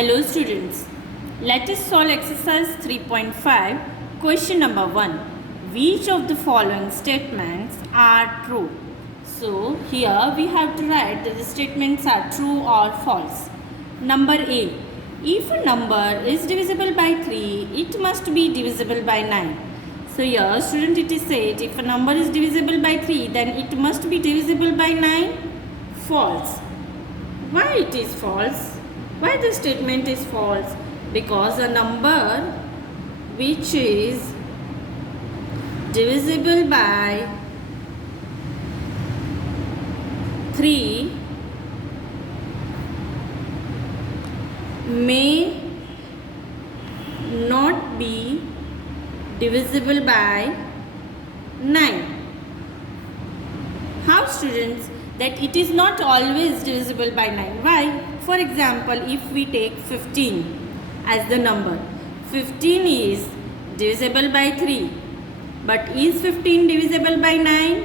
Hello students, let us solve exercise 3.5. Question number 1. Which of the following statements are true? So here we have to write that the statements are true or false. Number A. If a number is divisible by 3, it must be divisible by 9. So here student, it is said if a number is divisible by 3, then it must be divisible by 9. False. Why it is false? Why the statement is false? Because a number which is divisible by 3 may not be divisible by 9. How students? That it is not always divisible by 9. Why? For example, if we take 15 as the number, 15 is divisible by 3. But is 15 divisible by 9?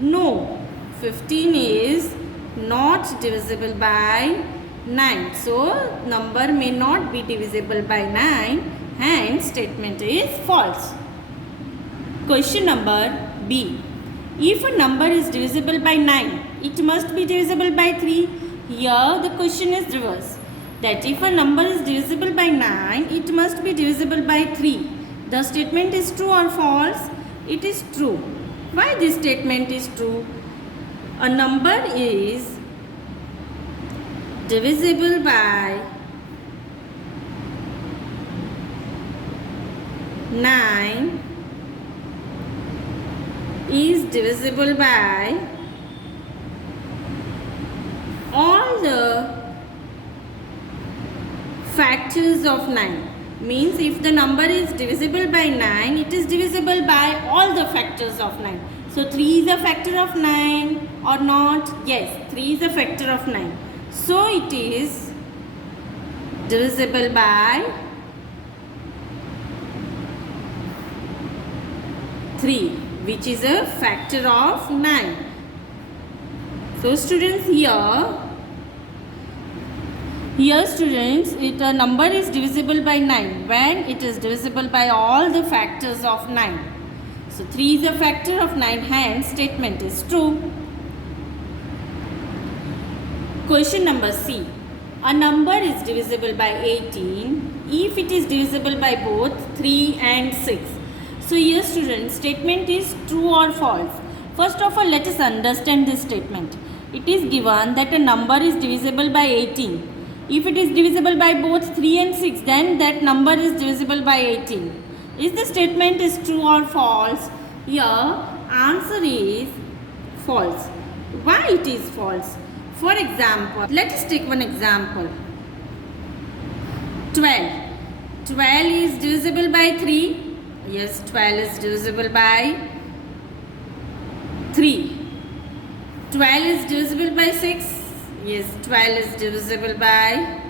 No. 15 is not divisible by 9. So, number may not be divisible by 9. Hence, statement is false. Question number B. If a number is divisible by 9, it must be divisible by 3. Here the question is reverse. That if a number is divisible by 9, it must be divisible by 3. The statement is true or false? It is true. Why this statement is true? A number is divisible by 9 is divisible by all the factors of 9. Means if the number is divisible by 9, it is divisible by all the factors of 9. So 3 is a factor of 9 or not? Yes, 3 is a factor of 9. So it is divisible by 3, which is a factor of 9. So students, here students, a number is divisible by 9 when it is divisible by all the factors of 9. So 3 is a factor of 9, hence statement is true. Question number C. A number is divisible by 18 if it is divisible by both 3 and 6. So here students, statement is true or false. First of all, let us understand this statement. It is given that a number is divisible by 18. If it is divisible by both 3 and 6, then that number is divisible by 18. Is the statement is true or false? Here answer is false. Why it is false? For example, let us take one example. 12. 12 is divisible by 3. Yes, 12 is divisible by 3. 12 is divisible by 6. Yes, 12 is divisible by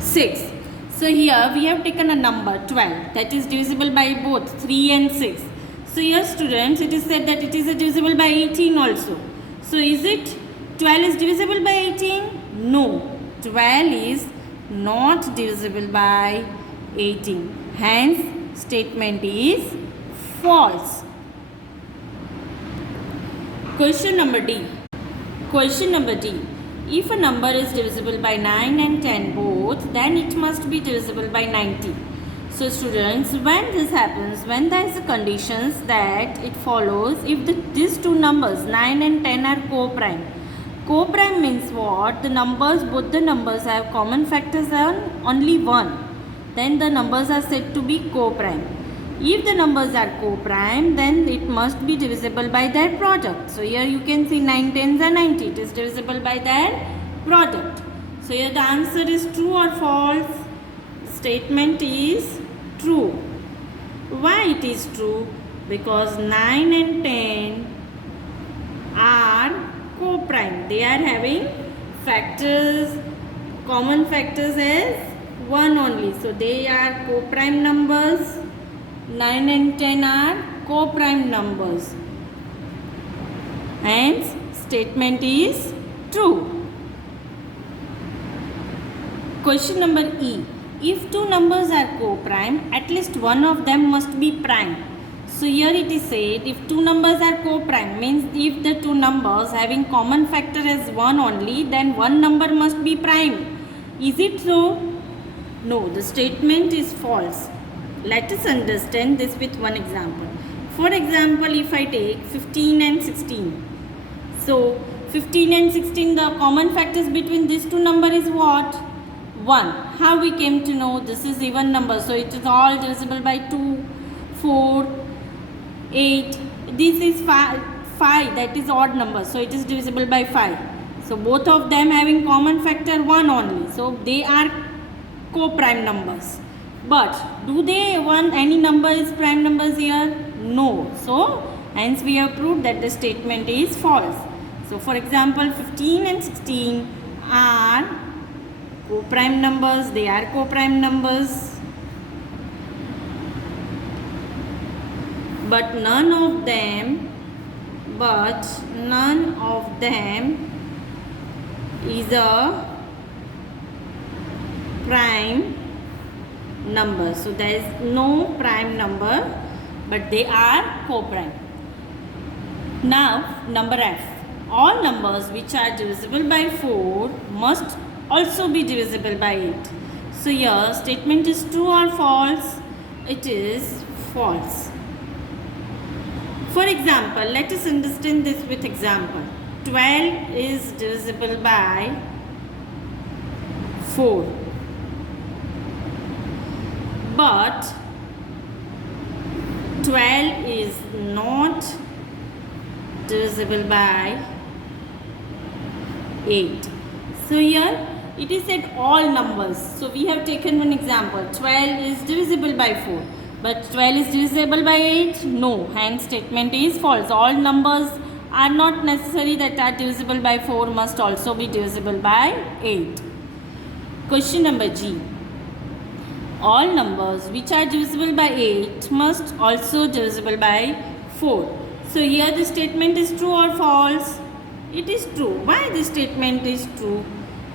6. So here we have taken a number 12 that is divisible by both 3 and 6. So here students, it is said that it is divisible by 18 also. So is it 12 is divisible by 18? No, 12 is not divisible by 18. Hence, statement is false. Question number D. Question number D. If a number is divisible by 9 and 10 both, then it must be divisible by 90. So students, when this happens, when there is a conditions that it follows if these two numbers 9 and 10 are co-prime. Co-prime means what? Both the numbers have common factors on only 1. Then the numbers are said to be co-prime. If the numbers are co-prime, then it must be divisible by their product. So here you can see 9 tens are 90. It is divisible by their product. So here the answer is true or false? Statement is true. Why it is true? Because 9 and 10 are co-prime. They are having factors, common factors as 1 only. So they are co-prime numbers. 9 and 10 are co-prime numbers. Hence, statement is true. Question number E. If two numbers are co-prime, at least one of them must be prime. So here it is said, if two numbers are co-prime, means if the two numbers having common factor as 1 only, then one number must be prime. Is it so? No, the statement is false. Let us understand this with one example. For example, if I take 15 and 16. So 15 and 16, the common factors between these two numbers is what? 1. How we came to know this is even number? So it is all divisible by 2, 4, 8. This is 5, that is odd number. So it is divisible by 5. So both of them having common factor 1 only. So they are co-prime numbers. But do they want any number is prime numbers here? No. So hence we have proved that the statement is false. So for example, 15 and 16 are co-prime numbers. They are co-prime numbers. But none of them is a prime number. So there is no prime number, but they are co-prime. Now number F. All numbers which are divisible by 4 must also be divisible by 8. So here statement is true or false? It is false. For example, let us understand this with example. 12 is divisible by 4. But 12 is not divisible by 8. So here it is said all numbers. So we have taken one example. 12 is divisible by 4. But 12 is divisible by 8? No. Hence statement is false. All numbers are not necessary that are divisible by 4 must also be divisible by 8. Question number G. All numbers which are divisible by 8 must also divisible by 4. So here the statement is true or false? It is true. Why this statement is true?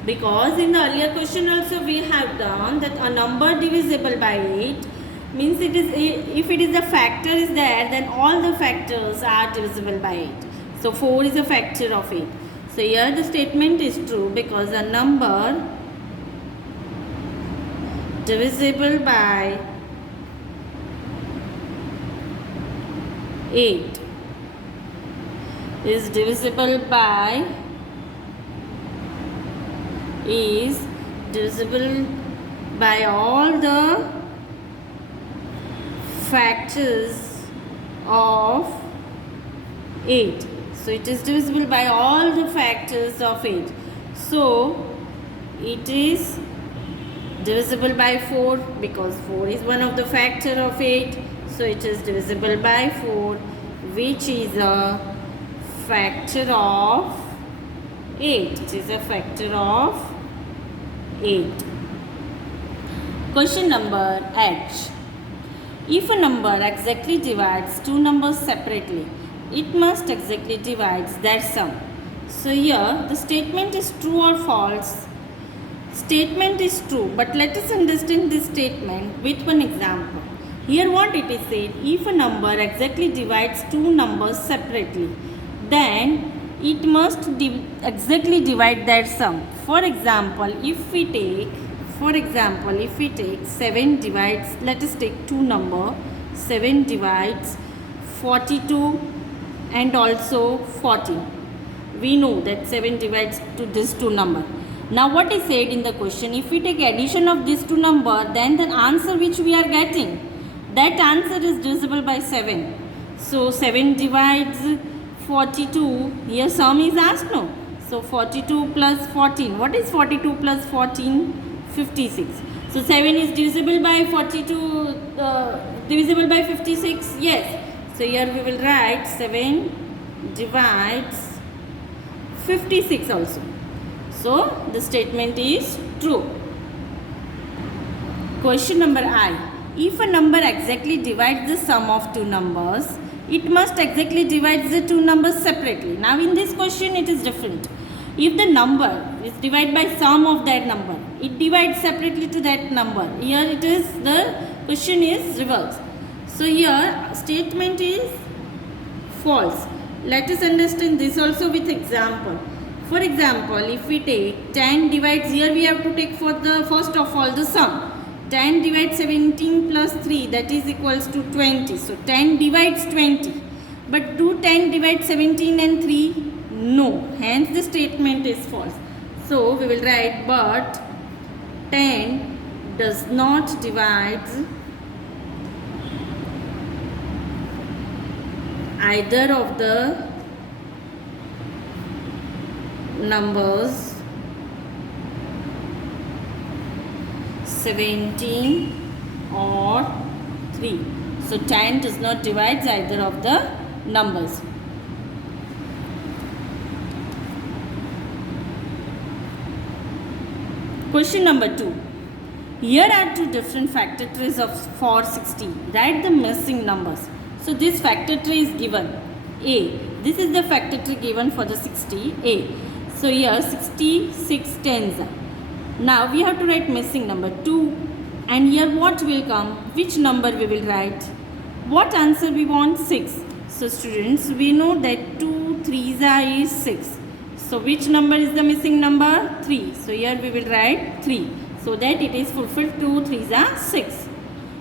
Because in the earlier question also we have done that a number divisible by 8 means it is, if it is a factor is there, then all the factors are divisible by 8. So 4 is a factor of 8. So here the statement is true because a number divisible by 8 is divisible by all the factors of 8. So it is divisible by all the factors of 8. So it is divisible by 4 because 4 is one of the factor of 8. So it is divisible by 4, which is a factor of 8. It is a factor of 8. Question number H. If a number exactly divides two numbers separately, it must exactly divide their sum. So here the statement is true or false? Statement is true, but let us understand this statement with one example. Here what it is said, if a number exactly divides two numbers separately, then it must exactly divide their sum. For example, if we take 7 divides, let us take two number, 7 divides 42 and also 14. We know that 7 divides to these two number. Now what is said in the question, if we take addition of these two number, then the answer which we are getting, that answer is divisible by 7. So 7 divides 42, here sum is asked, no? So 42 plus 14, what is 42 plus 14? 56. So 7 is divisible by 42, divisible by 56, yes. So here we will write 7 divides 56 also. So the statement is true. Question number I. If a number exactly divides the sum of two numbers, it must exactly divide the two numbers separately. Now in this question it is different. If the number is divided by sum of that number, it divides separately to that number. Here it is, the question is reverse. So here statement is false. Let us understand this also with example. For example, if we take 10 divides, here we have to take for the first of all the sum. 10 divides 17 plus 3, that is equals to 20. So 10 divides 20. But do 10 divide 17 and 3? No. Hence the statement is false. So we will write, but 10 does not divide either of the numbers 17 or 3. So 10 does not divide either of the numbers. Question number 2. Here are two different factor trees for 60. Write the missing numbers. So this factor tree is given A. This is the factor tree given for the 60 A. So here 66 tens. Now we have to write missing number 2. And here what will come? Which number we will write? What answer we want? 6. So students, we know that 2 3s is 6. So which number is the missing number? 3. So here we will write 3. So that it is fulfilled. 2 3s are 6.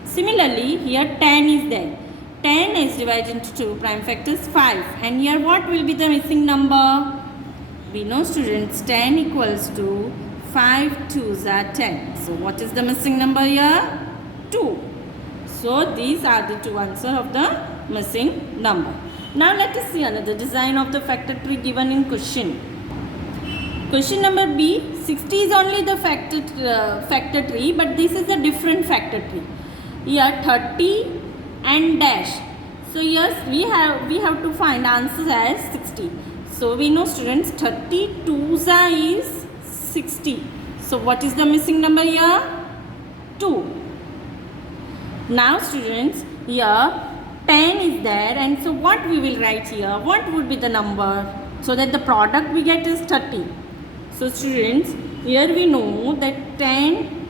Similarly, here 10 is there. 10 is divided into 2 prime factors 5. And here what will be the missing number? We know students 10 equals to 5 2s are 10. So what is the missing number here? 2. So these are the two answers of the missing number. Now let us see another design of the factor tree given in question. Question number B. 60 is only the factor tree, but this is a different factor tree. Here 30 and dash. So yes, we have to find answers as 60. So we know students 32s is 60. So what is the missing number here? 2. Now students, here 10 is there, and so what we will write here? What would be the number? So that the product we get is 30. So students, here we know that 10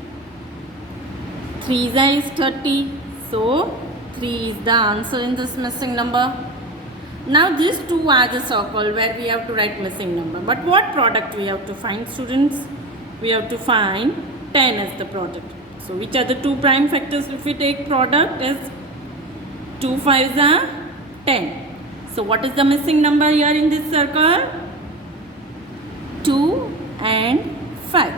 3s is 30. So 3 is the answer in this missing number. Now these two are the circle where we have to write missing number. But what product we have to find, students? We have to find 10 as the product. So which are the two prime factors if we take product as 2 5s are 10. So what is the missing number here in this circle? 2 and 5.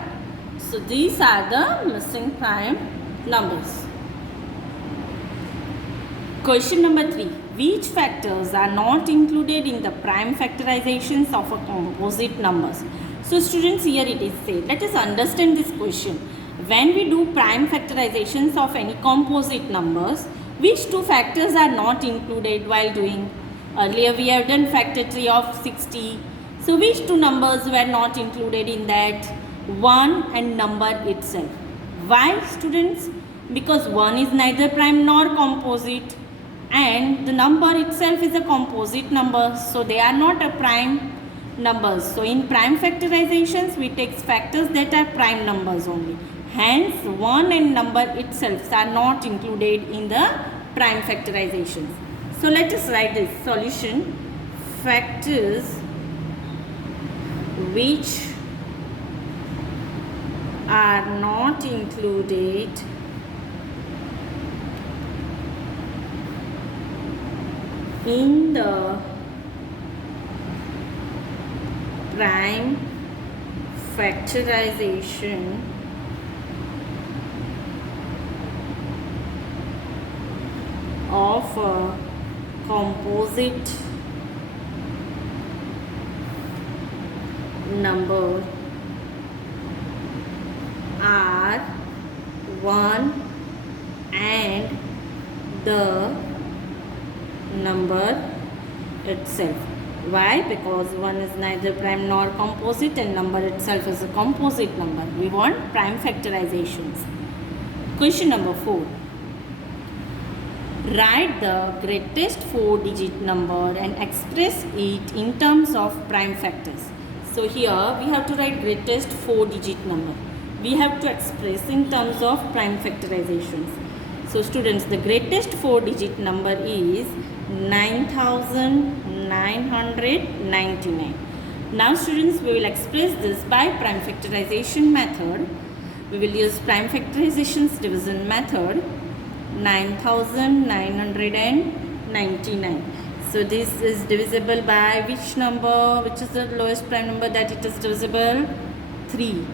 So these are the missing prime numbers. Question number 3. Which factors are not included in the prime factorizations of a composite numbers? So students, here it is said. Let us understand this question. When we do prime factorizations of any composite numbers, which two factors are not included while doing? Earlier we have done factor tree of 60. So which two numbers were not included in that? 1 and number itself. Why, students? Because 1 is neither prime nor composite, and the number itself is a composite number, so they are not a prime numbers. So in prime factorizations we take factors that are prime numbers only. Hence 1 and number itself are not included in the prime factorizations. So let us write this solution. Factors which are not included in the prime factorization of a composite number are 1 and the number itself. Why? Because 1 is neither prime nor composite and number itself is a composite number. We want prime factorizations. Question number 4. Write the greatest 4-digit number and express it in terms of prime factors. So here we have to write greatest 4-digit number. We have to express in terms of prime factorizations. So students, the greatest 4-digit number is 9999. Now students, we will express this by prime factorization method. We will use prime factorization's division method. 9999. So this is divisible by which number? Which is the lowest prime number that it is divisible? 3.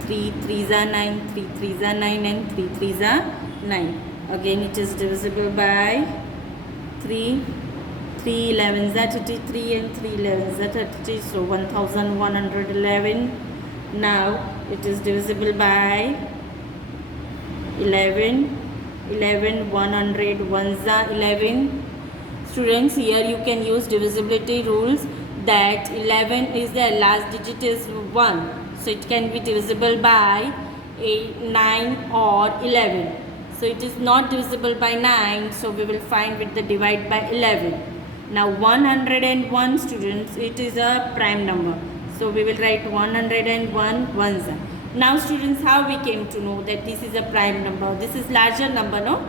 3 3s are 9, 3 3s are 9 and 3 3s are 9. Again it is divisible by 3. 3 11s are 33 and 3 11s are 33. So 1111. Now it is divisible by 11. 11 100 ones are 11. Students, here you can use divisibility rules that 11 is the last digit is 1. So it can be divisible by 8, 9 or 11. So it is not divisible by 9. So we will find with the divide by 11. Now 101 students, it is a prime number. So we will write 101 ones. Now students, how we came to know that this is a prime number? This is larger number, no?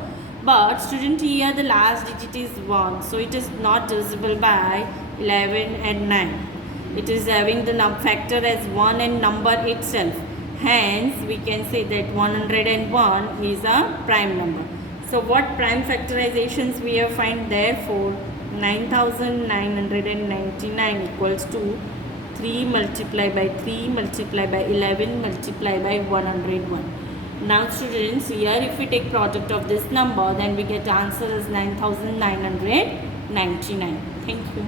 But student, here the last digit is 1. So it is not divisible by 11 and 9. It is having the factor as 1 and number itself. Hence, we can say that 101 is a prime number. So what prime factorizations we have find? Therefore, 9999 equals to 3 multiplied by 3 multiplied by 11 multiplied by 101. Now students, here if we take product of this number, then we get answer as 9999. Thank you.